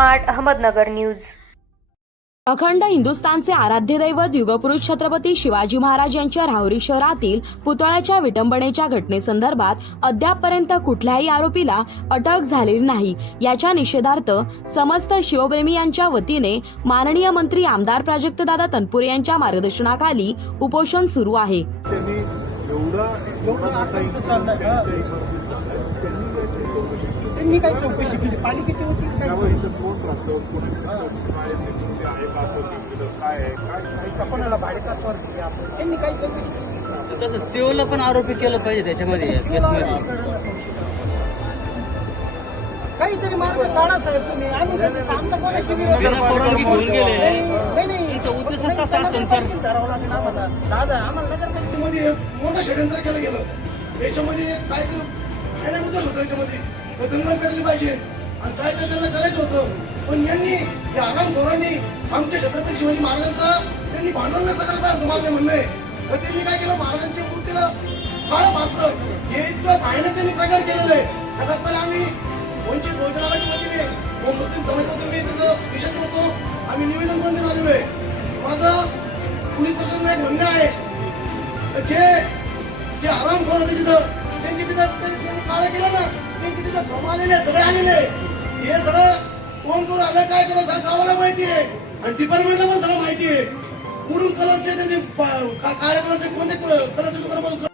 Smart Ahmednagar news. अखंड हिंदुस्थानचे आराध्य दैवत युगपुरुष छत्रपती शिवाजी महाराज यांच्या राहुरी शहरातील पुतळ्याच्या विटंबनेच्या घटनेसंदर्भात अद्यापपर्यंत कुठल्याही आरोपीला अटक झालेली नाही। याच्या निषेधार्थ समस्त शिवप्रेमी यांच्या वतीने माननीय मंत्री आमदार प्राजक्तदादा तनपुरे यांच्या मार्गदर्शनाखाली उपोषण सुरू आहे। त्यांनी काही चौकशी केली पालिकेची होती कोणाला भाडेतत्वावर दिली आपण त्यांनी काही चौकशी केली तसं सीओला पण आरोपी केलं पाहिजे त्याच्यामध्ये केसमध्ये काहीतरी मार्ग काढा साहेब तुम्ही आम्ही आमचा कोणाशी बिना परवानगी घेऊन गेले नाही तुमचा उद्देश कसा असेल तर ठरवलं लागेल आम्हाला दादा आम्हाला नगरपालिकेमध्ये मोठं षडयंत्र केलं गेलं। याच्यामध्ये काहीतरी फायदा उद्देश होता, याच्यामध्ये दंगल पेटली पाहिजे आणि काय काय त्यांना करायचं होतं, पण यांनी या आरामखोरांनी आमच्या छत्रपती शिवाजी महाराजांचा त्यांनी भांडवल नसं करायला पाहिजे माझं म्हणणं आहे। पण त्यांनी काय केलं, महाराजांच्या मूर्तीला काळं फासलं, हे इतकं भयानक त्यांनी प्रकार केलेलं आहे। सगळ्यात पहिले आम्ही वंचित बहुजन आघाडीच्या वतीने व मुस्लिम समाजाच्या वतीने त्याचं निषेध करतो, आम्ही निवेदन पण देऊन आलेलो आहे। माझं पोलीस प्रशासनाला एक म्हणणं आहे, जे आरामखोर होते तिथं त्यांची त्यांनी काळं केलं ना, त्यांची तिथं भ्रम आलेले सगळे आलेले, हे सगळं कोण आलं काय करत गावाला माहिती आहे आणि डिपार्टमेंटला पण सगळं माहिती आहे। उडून कलरचे त्यांनी काळ्या कलरचे कोणते कलरचे दुकान